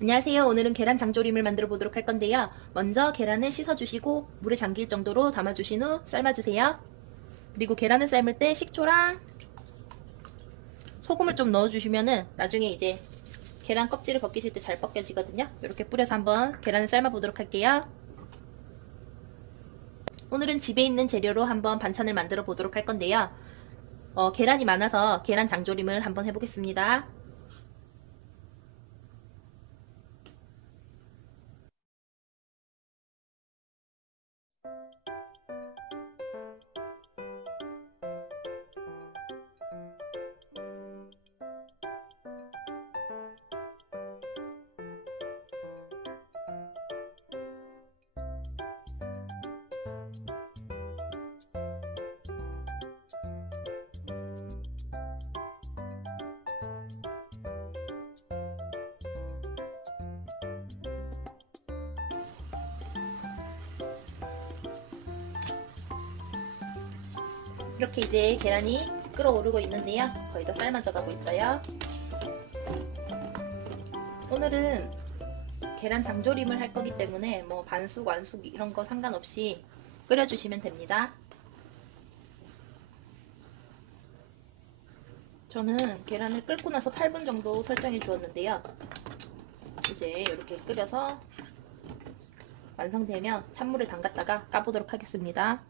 안녕하세요. 오늘은 계란 장조림을 만들어 보도록 할 건데요. 먼저 계란을 씻어주시고 물에 잠길 정도로 담아주신 후 삶아주세요. 그리고 계란을 삶을 때 식초랑 소금을 좀 넣어주시면은 나중에 이제 계란 껍질을 벗기실 때 잘 벗겨지거든요. 이렇게 뿌려서 한번 계란을 삶아 보도록 할게요. 오늘은 집에 있는 재료로 한번 반찬을 만들어 보도록 할 건데요. 계란이 많아서 계란 장조림을 한번 해보겠습니다. 이렇게 이제 계란이 끓어오르고 있는데요. 거의 다 삶아져 가고 있어요. 오늘은 계란 장조림을 할 거기 때문에 뭐 반숙, 완숙 이런 거 상관없이 끓여주시면 됩니다. 저는 계란을 끓고 나서 8분 정도 설정해 주었는데요. 이제 이렇게 끓여서 완성되면 찬물에 담갔다가 까보도록 하겠습니다.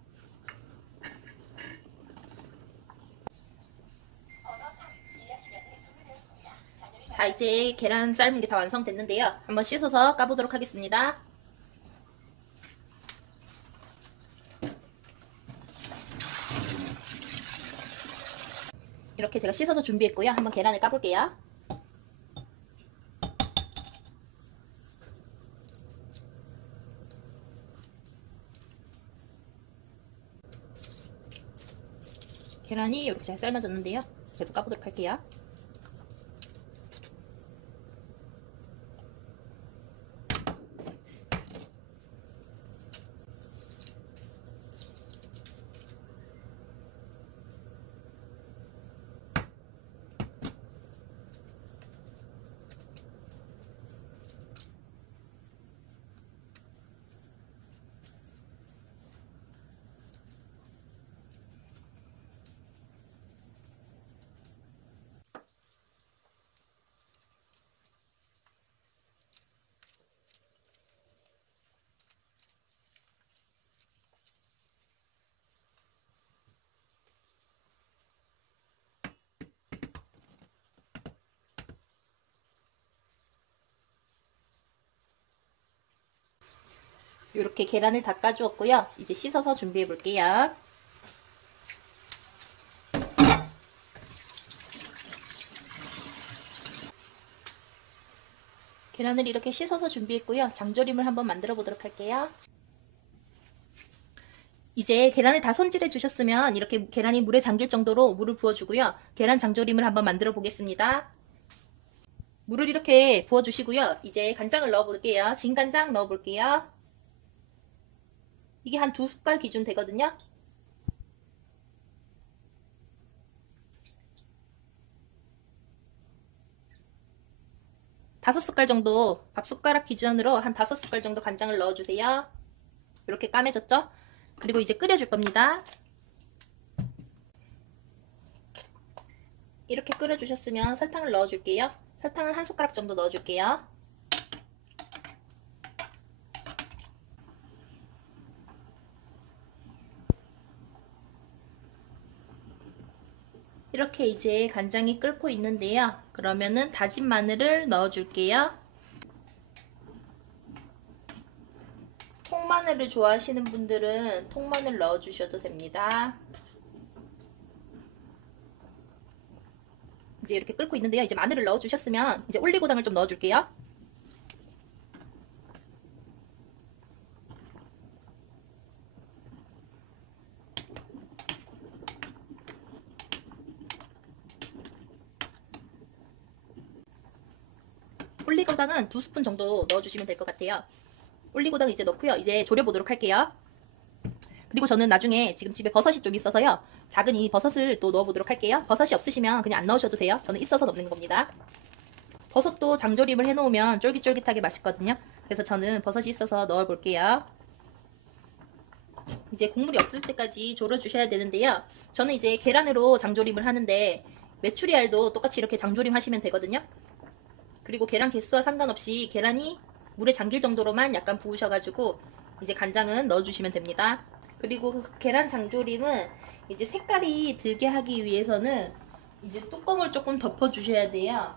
자, 이제 계란 삶은 게 다 완성됐는데요. 한번 씻어서 까보도록 하겠습니다. 이렇게 제가 씻어서 준비했고요. 한번 계란을 까볼게요. 계란이 이렇게 잘 삶아졌는데요. 계속 까보도록 할게요. 이렇게 계란을 다 까주었고요. 이제 씻어서 준비해 볼게요. 계란을 이렇게 씻어서 준비했고요. 장조림을 한번 만들어 보도록 할게요. 이제 계란을 다 손질해 주셨으면 이렇게 계란이 물에 잠길 정도로 물을 부어주고요. 계란 장조림을 한번 만들어 보겠습니다. 물을 이렇게 부어주시고요. 이제 간장을 넣어 볼게요. 진간장 넣어 볼게요. 이게 한 2숟갈 기준 되거든요. 다섯 숟갈 정도, 밥숟가락 기준으로 한 5숟갈 정도 간장을 넣어주세요. 이렇게 까매졌죠? 그리고 이제 끓여줄 겁니다. 이렇게 끓여주셨으면 설탕을 넣어줄게요. 설탕은 1숟가락 정도 넣어줄게요. 이렇게 이제 간장이 끓고 있는데요. 그러면은 다진 마늘을 넣어줄게요. 통마늘을 좋아하시는 분들은 통마늘 넣어주셔도 됩니다. 이제 이렇게 끓고 있는데요. 이제 마늘을 넣어주셨으면 이제 올리고당을 좀 넣어줄게요. 올리고당은 2스푼 정도 넣어주시면 될 것 같아요. 올리고당 이제 넣고요. 이제 졸여보도록 할게요. 그리고 저는 나중에 지금 집에 버섯이 좀 있어서요. 작은 이 버섯을 또 넣어보도록 할게요. 버섯이 없으시면 그냥 안 넣으셔도 돼요. 저는 있어서 넣는 겁니다. 버섯도 장조림을 해놓으면 쫄깃쫄깃하게 맛있거든요. 그래서 저는 버섯이 있어서 넣어볼게요. 이제 국물이 없을 때까지 졸여주셔야 되는데요. 저는 이제 계란으로 장조림을 하는데 메추리알도 똑같이 이렇게 장조림 하시면 되거든요. 그리고 계란 개수와 상관없이 계란이 물에 잠길 정도로만 약간 부으셔가지고 이제 간장은 넣어주시면 됩니다. 그리고 그 계란 장조림은 이제 색깔이 들게 하기 위해서는 이제 뚜껑을 조금 덮어주셔야 돼요.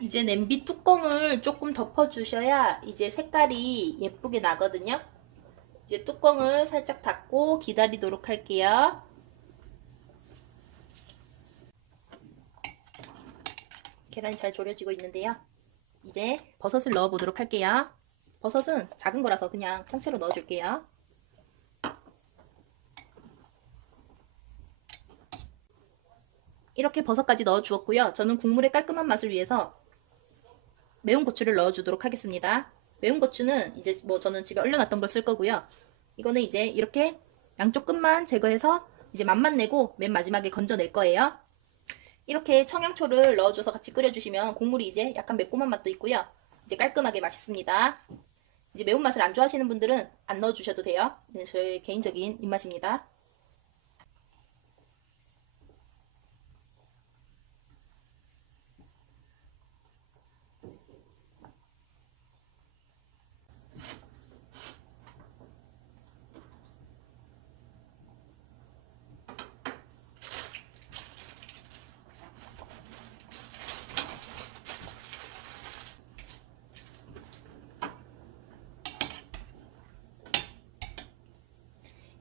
이제 냄비 뚜껑을 조금 덮어주셔야 이제 색깔이 예쁘게 나거든요. 이제 뚜껑을 살짝 닫고 기다리도록 할게요. 계란이 잘 졸여지고 있는데요. 이제 버섯을 넣어 보도록 할게요. 버섯은 작은 거라서 그냥 통째로 넣어줄게요. 이렇게 버섯까지 넣어 주었고요. 저는 국물의 깔끔한 맛을 위해서 매운 고추를 넣어 주도록 하겠습니다. 매운 고추는 이제 뭐 저는 집에 얼려놨던 걸 쓸 거고요. 이거는 이제 이렇게 양쪽 끝만 제거해서 이제 맛만 내고 맨 마지막에 건져낼 거예요. 이렇게 청양초를 넣어줘서 같이 끓여주시면 국물이 이제 약간 매콤한 맛도 있고요. 이제 깔끔하게 맛있습니다. 이제 매운맛을 안 좋아하시는 분들은 안 넣어주셔도 돼요. 저의 개인적인 입맛입니다.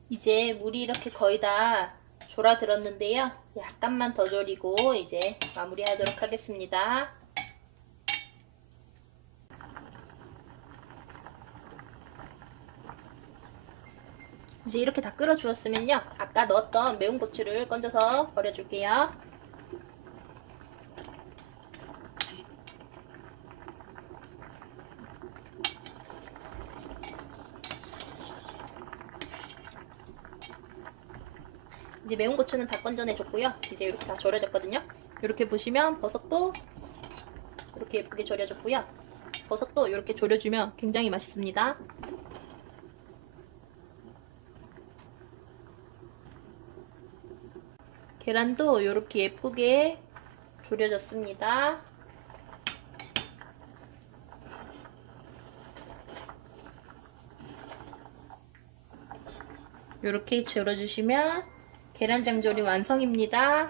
이제 물이 이렇게 거의 다 졸아들었는데요. 약간만 더 졸이고 이제 마무리하도록 하겠습니다. 이제 이렇게 다 끓여 주었으면요. 아까 넣었던 매운 고추를 건져서 버려줄게요. 이제 매운 고추는 다 건져내 줬고요. 이제 이렇게 다 졸여졌거든요. 이렇게 보시면 버섯도 이렇게 예쁘게 졸여졌고요. 버섯도 이렇게 졸여주면 굉장히 맛있습니다. 계란도 이렇게 예쁘게 졸여졌습니다. 이렇게 졸여주시면 계란장조림 완성입니다.